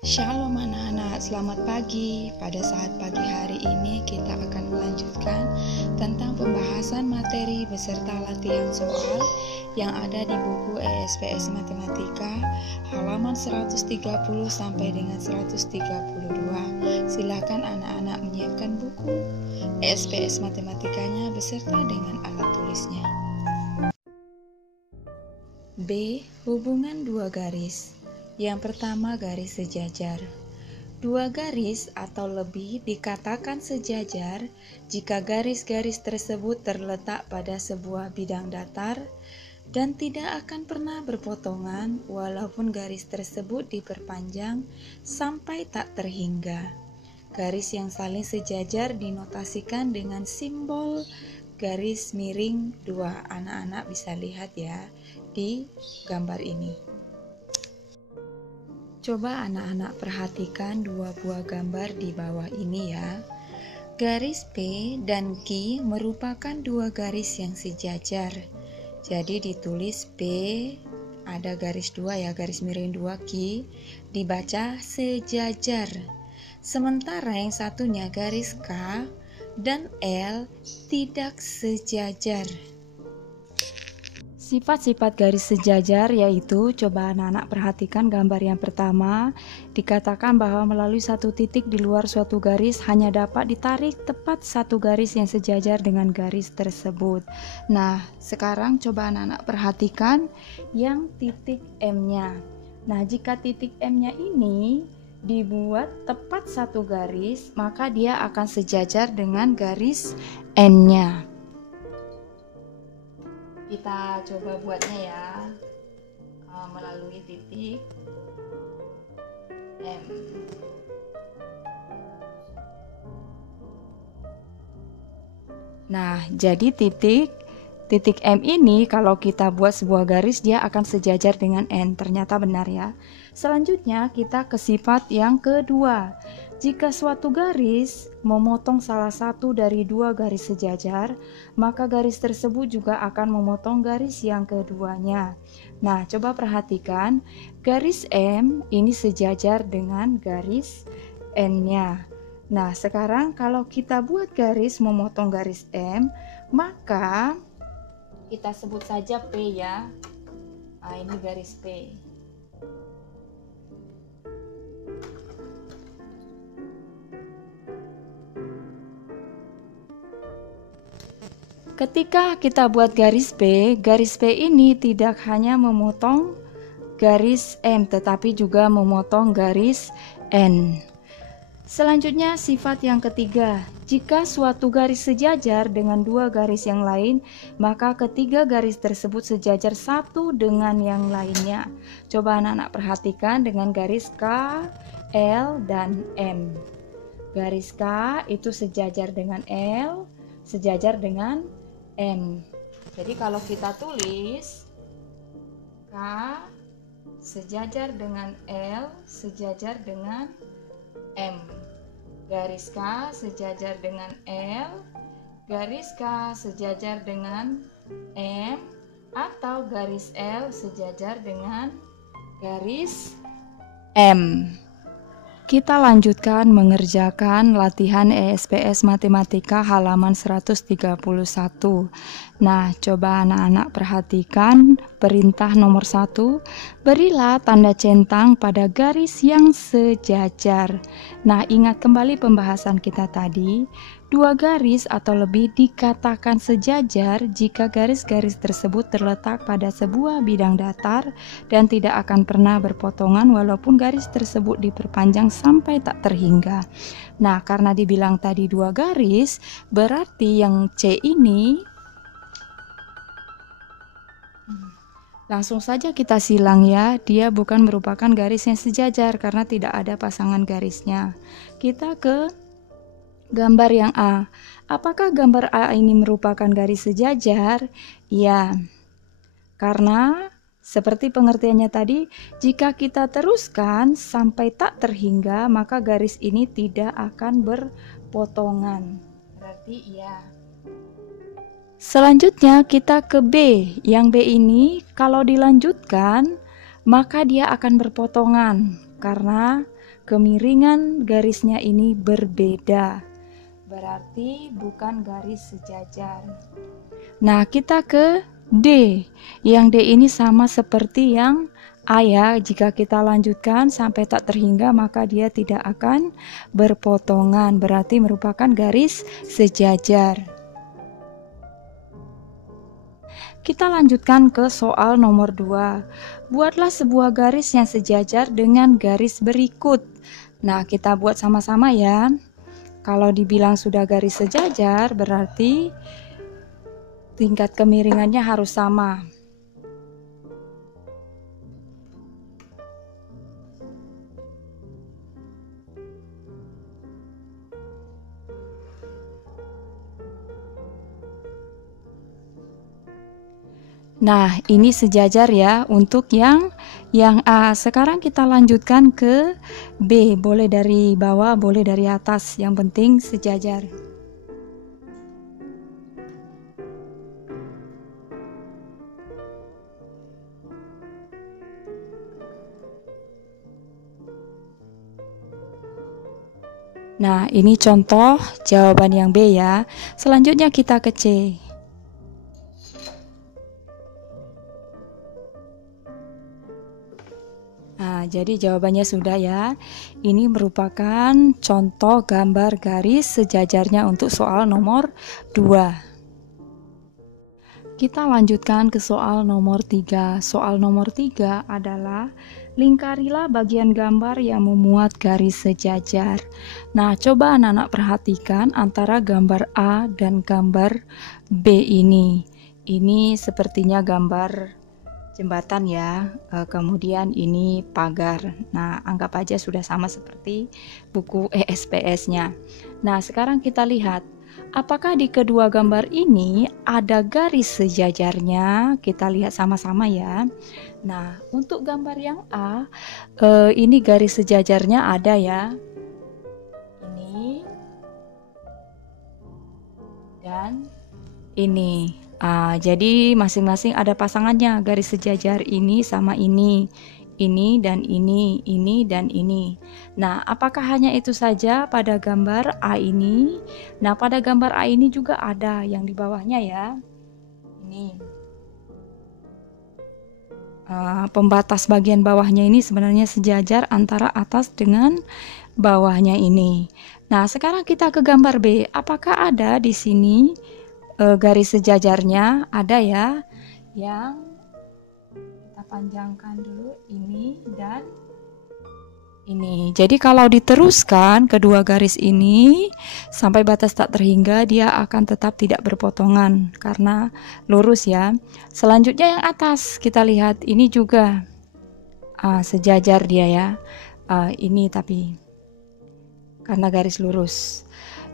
Shalom anak-anak, selamat pagi. Pada saat pagi hari ini kita akan melanjutkan tentang pembahasan materi beserta latihan soal yang ada di buku ESPS Matematika halaman 130 sampai dengan 132. Silakan anak-anak menyiapkan buku ESPS Matematikanya beserta dengan alat tulisnya. B. Hubungan dua garis. Yang pertama, garis sejajar. Dua garis atau lebih dikatakan sejajar jika garis-garis tersebut terletak pada sebuah bidang datar dan tidak akan pernah berpotongan walaupun garis tersebut diperpanjang sampai tak terhingga. Garis yang saling sejajar dinotasikan dengan simbol garis miring dua. Anak-anak bisa lihat ya di gambar ini. Coba anak-anak perhatikan dua buah gambar di bawah ini ya. Garis P dan Q merupakan dua garis yang sejajar. Jadi ditulis P, ada garis dua ya, garis miring dua, Q, dibaca sejajar. Sementara yang satunya garis K dan L tidak sejajar. Sifat-sifat garis sejajar yaitu, coba anak-anak perhatikan gambar yang pertama, dikatakan bahwa melalui satu titik di luar suatu garis hanya dapat ditarik tepat satu garis yang sejajar dengan garis tersebut. Nah, sekarang coba anak-anak perhatikan yang titik M-nya. Nah, jika titik M-nya ini dibuat tepat satu garis, maka dia akan sejajar dengan garis N-nya. Kita coba buatnya ya, melalui titik M. Nah, jadi titik M ini kalau kita buat sebuah garis dia akan sejajar dengan N. Ternyata benar ya. Selanjutnya kita ke sifat yang kedua. Jika suatu garis memotong salah satu dari dua garis sejajar, maka garis tersebut juga akan memotong garis yang keduanya. Nah, coba perhatikan, garis M ini sejajar dengan garis N-nya. Nah, sekarang kalau kita buat garis memotong garis M, maka kita sebut saja P ya. Nah, ini garis P. Ketika kita buat garis P ini tidak hanya memotong garis M, tetapi juga memotong garis N. Selanjutnya sifat yang ketiga, jika suatu garis sejajar dengan dua garis yang lain, maka ketiga garis tersebut sejajar satu dengan yang lainnya. Coba anak-anak perhatikan dengan garis K, L, dan M. Garis K itu sejajar dengan L, sejajar dengan M. Jadi kalau kita tulis K sejajar dengan L, sejajar dengan M. Garis K sejajar dengan L, garis K sejajar dengan M, atau garis L sejajar dengan garis M. Kita lanjutkan mengerjakan latihan ESPS Matematika halaman 131. Nah, coba anak-anak perhatikan perintah nomor 1. Berilah tanda centang pada garis yang sejajar. Nah, ingat kembali pembahasan kita tadi. Dua garis atau lebih dikatakan sejajar jika garis-garis tersebut terletak pada sebuah bidang datar dan tidak akan pernah berpotongan walaupun garis tersebut diperpanjang sampai tak terhingga. Nah, karena dibilang tadi dua garis, berarti yang C ini langsung saja kita silang ya, dia bukan merupakan garis yang sejajar karena tidak ada pasangan garisnya. Kita ke gambar yang A. Apakah gambar A ini merupakan garis sejajar? Ya, karena seperti pengertiannya tadi, jika kita teruskan sampai tak terhingga, maka garis ini tidak akan berpotongan. Berarti iya. Selanjutnya kita ke B. Yang B ini kalau dilanjutkan, maka dia akan berpotongan. karena kemiringan garisnya ini berbeda. Berarti bukan garis sejajar. Nah, kita ke D. Yang D ini sama seperti yang A ya. Jika kita lanjutkan sampai tak terhingga, maka dia tidak akan berpotongan. Berarti merupakan garis sejajar. Kita lanjutkan ke soal nomor 2. Buatlah sebuah garis yang sejajar dengan garis berikut. Nah, kita buat sama-sama ya. Kalau dibilang sudah garis sejajar, berarti tingkat kemiringannya harus sama. Nah, ini sejajar ya untuk yang A. Sekarang kita lanjutkan ke B. Boleh dari bawah, boleh dari atas. Yang penting sejajar. Nah, ini contoh jawaban yang B ya. Selanjutnya kita ke C. Nah, jadi jawabannya sudah ya. Ini merupakan contoh gambar garis sejajarnya untuk soal nomor 2. Kita lanjutkan ke soal nomor 3. Soal nomor 3 adalah lingkarilah bagian gambar yang memuat garis sejajar. Nah, coba anak-anak perhatikan antara gambar A dan gambar B ini. Ini sepertinya gambar jembatan ya, kemudian ini pagar. Nah, anggap aja sudah sama seperti buku ESPS-nya. Nah, sekarang kita lihat apakah di kedua gambar ini ada garis sejajarnya. Kita lihat sama-sama ya. Nah, untuk gambar yang A, ini garis sejajarnya ada ya. Ini dan ini. Jadi masing-masing ada pasangannya, garis sejajar ini sama ini dan ini dan ini. Nah, apakah hanya itu saja pada gambar A ini? Nah, pada gambar A ini juga ada yang di bawahnya ya. Ini pembatas bagian bawahnya ini sebenarnya sejajar antara atas dengan bawahnya ini. Nah, sekarang kita ke gambar B. Apakah ada di sini garis sejajarnya? Ada ya, yang kita panjangkan dulu ini dan ini. Jadi kalau diteruskan kedua garis ini sampai batas tak terhingga, dia akan tetap tidak berpotongan karena lurus ya. Selanjutnya yang atas kita lihat, ini juga sejajar dia ya. Ini tapi karena garis lurus.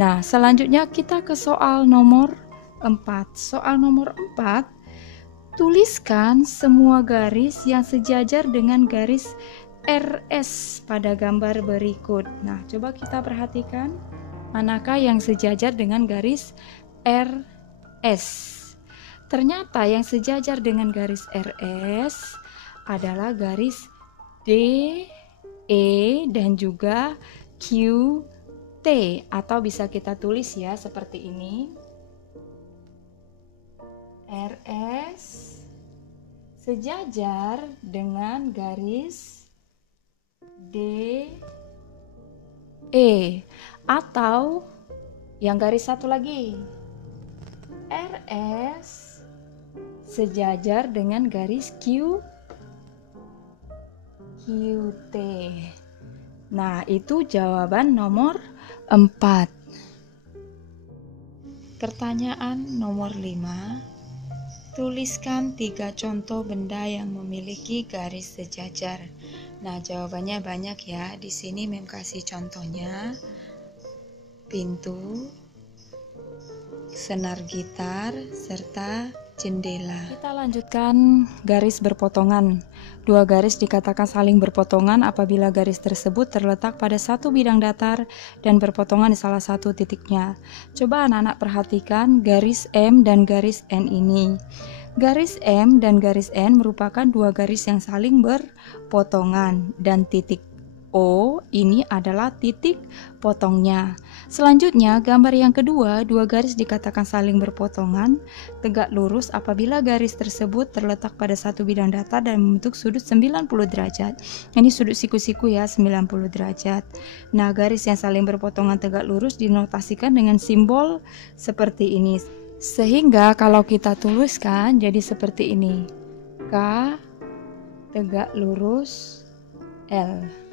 Nah, selanjutnya kita ke soal nomor 4. Soal nomor 4, tuliskan semua garis yang sejajar dengan garis RS pada gambar berikut. Nah, coba kita perhatikan manakah yang sejajar dengan garis RS. Ternyata yang sejajar dengan garis RS adalah garis D, E, dan juga Q, T. Atau bisa kita tulis ya seperti ini. RS sejajar dengan garis D, E, atau yang garis satu lagi, RS sejajar dengan garis Q, QT. Nah, itu jawaban nomor 4. Pertanyaan nomor 5. Tuliskan 3 contoh benda yang memiliki garis sejajar. Nah, jawabannya banyak ya. Di sini Mem kasih contohnya pintu, senar gitar, serta jendela. Kita lanjutkan garis berpotongan. 2 garis dikatakan saling berpotongan apabila garis tersebut terletak pada satu bidang datar dan berpotongan di salah satu titiknya. Coba anak-anak perhatikan garis M dan garis N ini. Garis M dan garis N merupakan 2 garis yang saling berpotongan dan titik O, ini adalah titik potongnya. Selanjutnya, gambar yang kedua, dua garis dikatakan saling berpotongan, tegak lurus apabila garis tersebut terletak pada satu bidang data dan membentuk sudut 90 derajat. Ini sudut siku-siku ya, 90 derajat. Nah, garis yang saling berpotongan tegak lurus dinotasikan dengan simbol seperti ini. Sehingga kalau kita tuliskan jadi seperti ini. K tegak lurus L.